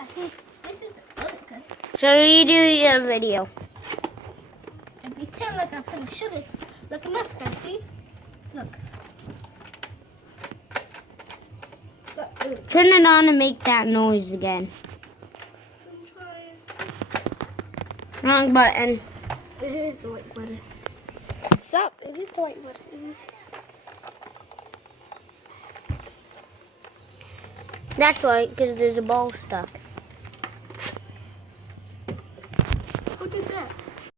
I see. This is good. So redo your video. And pretend like I'm finna shoot it. Look at my guys, see? Look. Turn it on and make that noise again. I'm trying. Wrong button. It is the white button. Stop. It is the white button. It is. That's why, because there's a ball stuck.